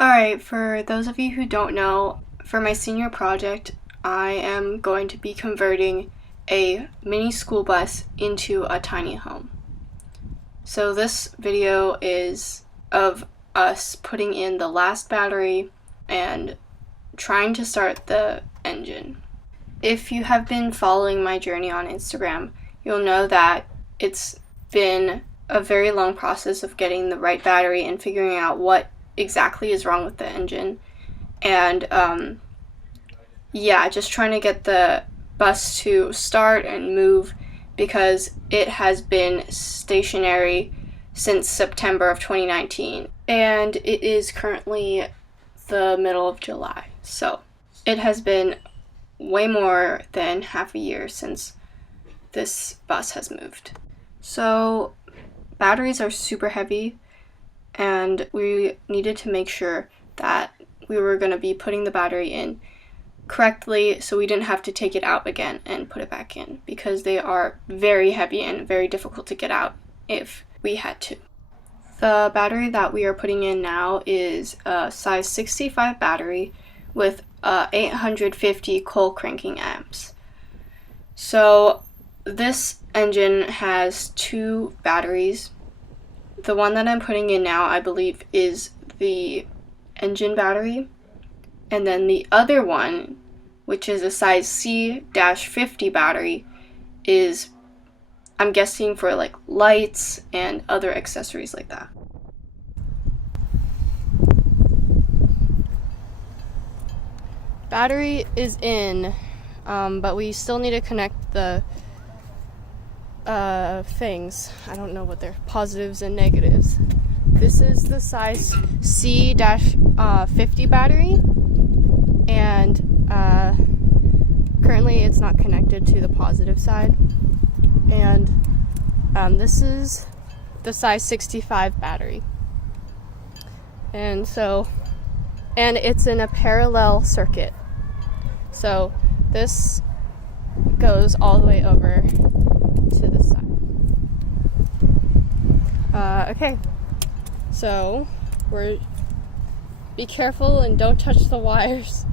Alright, for those of you who don't know, for my senior project, I am going to be converting a mini school bus into a tiny home. So this video is of us putting in the last battery and trying to start the engine. If you have been following my journey on Instagram, you'll know that it's been a very long process of getting the right battery and figuring out what exactly is wrong with the engine. And just trying to get the bus to start and move because it has been stationary since September of 2019 and it is currently the middle of July. So it has been way more than half a year since this bus has moved. So batteries are super heavy and we needed to make sure that we were going to be putting the battery in correctly so we didn't have to take it out again and put it back in because they are very heavy and very difficult to get out if we had to. The battery that we are putting in now is a size 65 battery with 850 coal cranking amps. So this engine has two batteries. The one that I'm putting in now, I believe, is the engine battery. And then the other one, which is a size C-50 battery, is, I'm guessing, for like lights and other accessories like that. Battery is in, but we still need to connect the things. I don't know what they're, positives and negatives. This is the size C-50 battery, and currently it's not connected to the positive side. And this is the size 65 battery. And it's in a parallel circuit. So this goes all the way over to this side. Okay, so be careful and don't touch the wires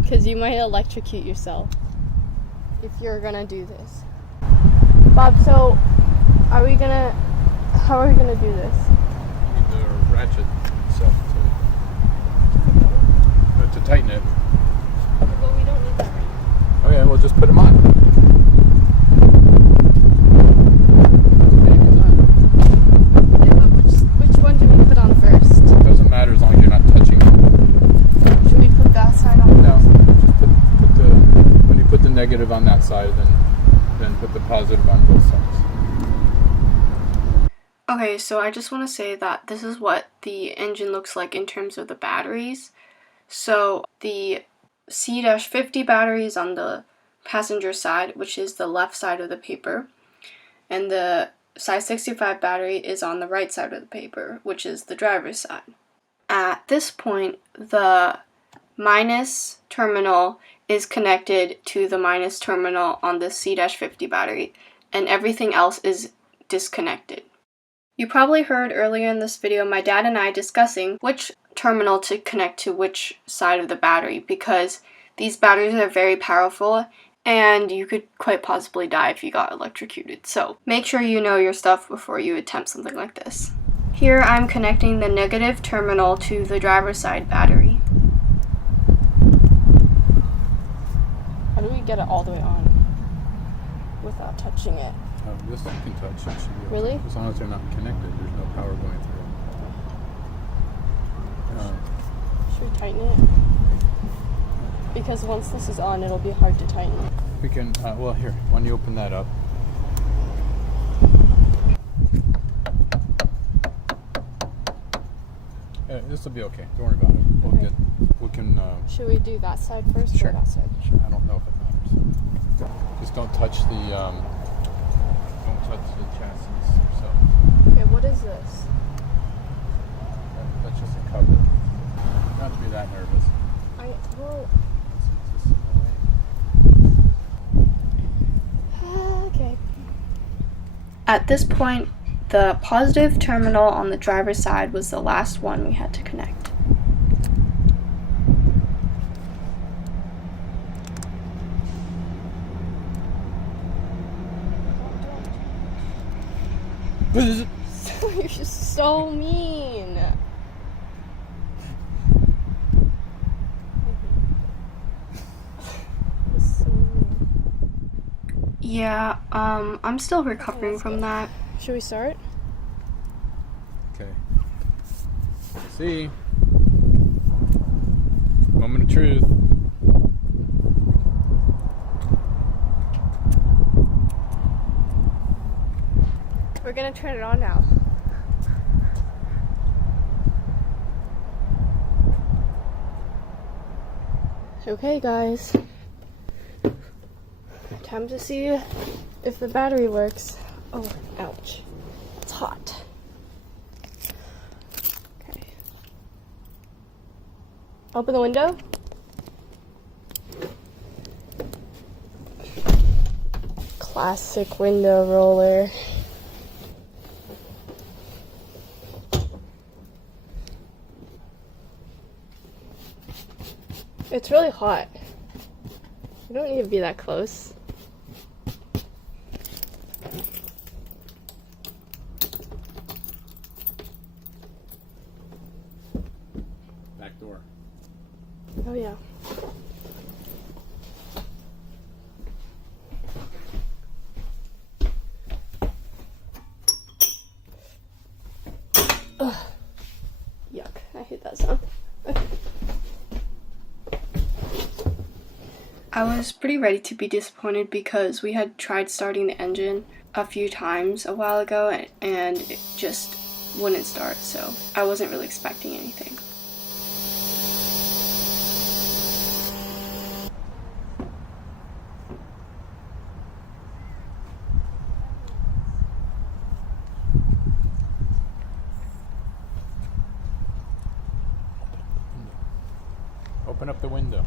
because you might electrocute yourself if you're gonna do this. Bob, so how are we gonna do this? You need the ratchet itself to tighten it. Well, we don't need that right now. Okay, we'll just put them on. Okay, but which one do we put on first? It doesn't matter as long as you're not touching it. Should we put that side on No, first? just when you put the negative on that side, then put the positive on both sides. Okay, so I just want to say that this is what the engine looks like in terms of the batteries. So the C-50 battery is on the passenger side, which is the left side of the paper, and the size 65 battery is on the right side of the paper, which is the driver's side. At this point, the minus terminal is connected to the minus terminal on the C-50 battery, and everything else is disconnected. You probably heard earlier in this video my dad and I discussing which terminal to connect to which side of the battery because these batteries are very powerful and you could quite possibly die if you got electrocuted. So make sure you know your stuff before you attempt something like this. Here I'm connecting the negative terminal to the driver's side battery. How do we get it all the way on without touching it? This you can touch. It should be okay. Really? As long as they're not connected, there's no power going through. Should we tighten it? Because once this is on, it'll be hard to tighten it. We can, well here, why don't you open that up? This will be okay. Don't worry about it. We can. Should we do that side first Sure. or that side? Sure. I don't know if it matters. Just don't touch the chassis yourself. Okay, what is this? That's just a cover. Not to be that nervous. It's just in the way. Okay. At this point, the positive terminal on the driver's side was the last one we had to connect. so mean. So mean. Yeah, I'm still recovering from that. Should we start? Okay. See? Moment of truth. We're gonna turn it on now. Okay, guys. Time to see if the battery works. Oh, ouch. It's hot. Okay. Open the window. Classic window roller. It's really hot. You don't need to be that close. Back door. Oh yeah. Ugh. Yuck. I hate that sound. Okay. I was pretty ready to be disappointed because we had tried starting the engine a few times a while ago and it just wouldn't start, so I wasn't really expecting anything. Open up the window.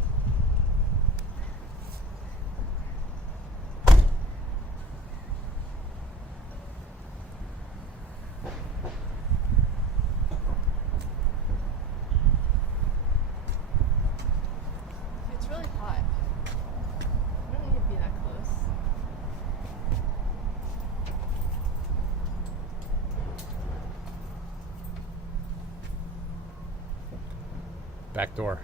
It's really hot. I don't need to be that close. Back door.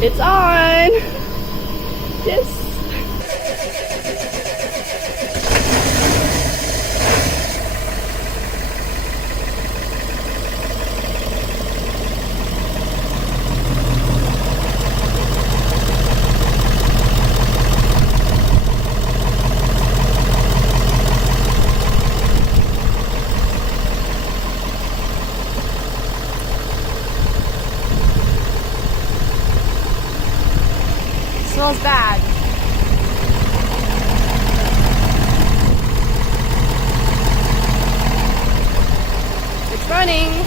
It's on! Yes! Smells bad. It's running.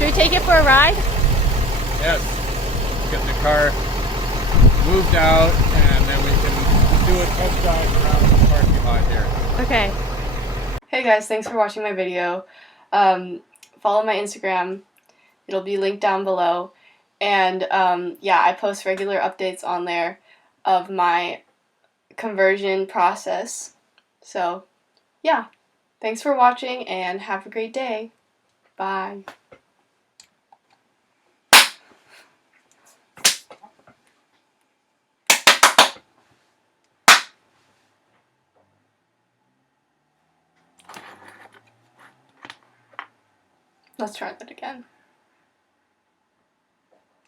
Should we take it for a ride? Yes. Get the car moved out and then we can do a test drive around the parking lot here. Okay. Hey guys, thanks for watching my video. Follow my Instagram. It'll be linked down below. And yeah, I post regular updates on there of my conversion process. So yeah, thanks for watching and have a great day. Bye. Let's try that again.